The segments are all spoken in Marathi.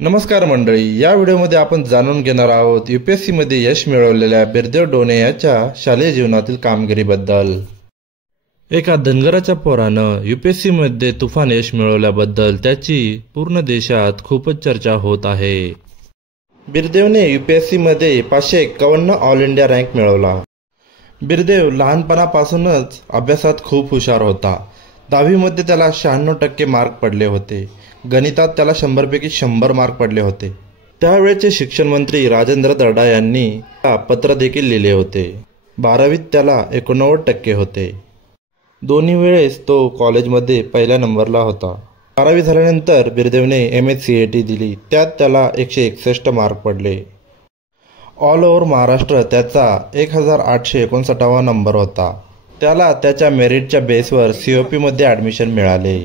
नमस्कार मंडळी, या व्हिडिओमध्ये आपण जाणून घेणार आहोत यूपीएससी मध्ये यश मिळवलेल्या बिरदेव डोणे याच्या शालेय जीवनातील कामगिरीबद्दल। एका धनगराच्या पोरानं यूपीएससी मध्ये तुफान यश मिळवल्याबद्दल त्याची पूर्ण देशात खूपच चर्चा होत आहे। बिरदेवने यूपीएससी मध्ये 551 ऑल इंडिया रँक मिळवला। बिरदेव लहानपणापासूनच अभ्यासात खूप हुशार होता। 10वी मध्ये त्याला 96% मार्क पडले होते। गणितात त्याला 100 पैकी 100 मार्क पडले होते। त्यावेळेचे शिक्षण मंत्री राजेंद्र दर्डा यांनी पत्र देखील लिहिले होते। 12वीत त्याला 89% होते। दोन्ही वेळेस तो कॉलेजमध्ये पहिल्या नंबरला होता। 12वी झाल्यानंतर बिरदेवने MHCAT दिली, त्यात त्याला 161 मार्क पडले। ऑल ओव्हर महाराष्ट्र त्याचा 1859 नंबर होता। त्याला त्याच्या मेरिटच्या बेसवर COP मध्ये ॲडमिशन मिळाले।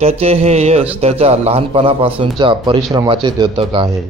त्याचे हे यश त्याच्या लहानपणापासूनच्या परिश्रमाचे द्योतक आहे।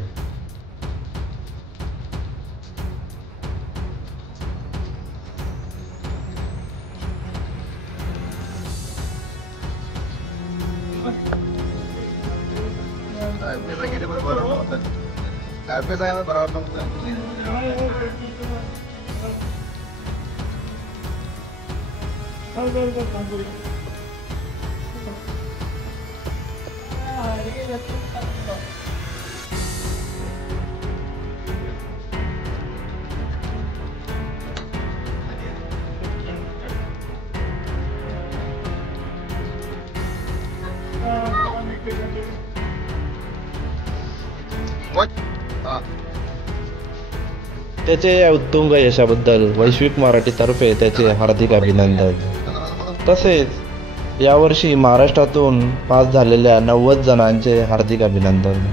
त्याच्या या उत्तुंग यशाबद्दल वैश्विक मराठीतर्फे त्याचे हार्दिक अभिनंदन। तसेच यावर्षी महाराष्ट्रातून पास झालेल्या 90 जणांचे हार्दिक अभिनंदन।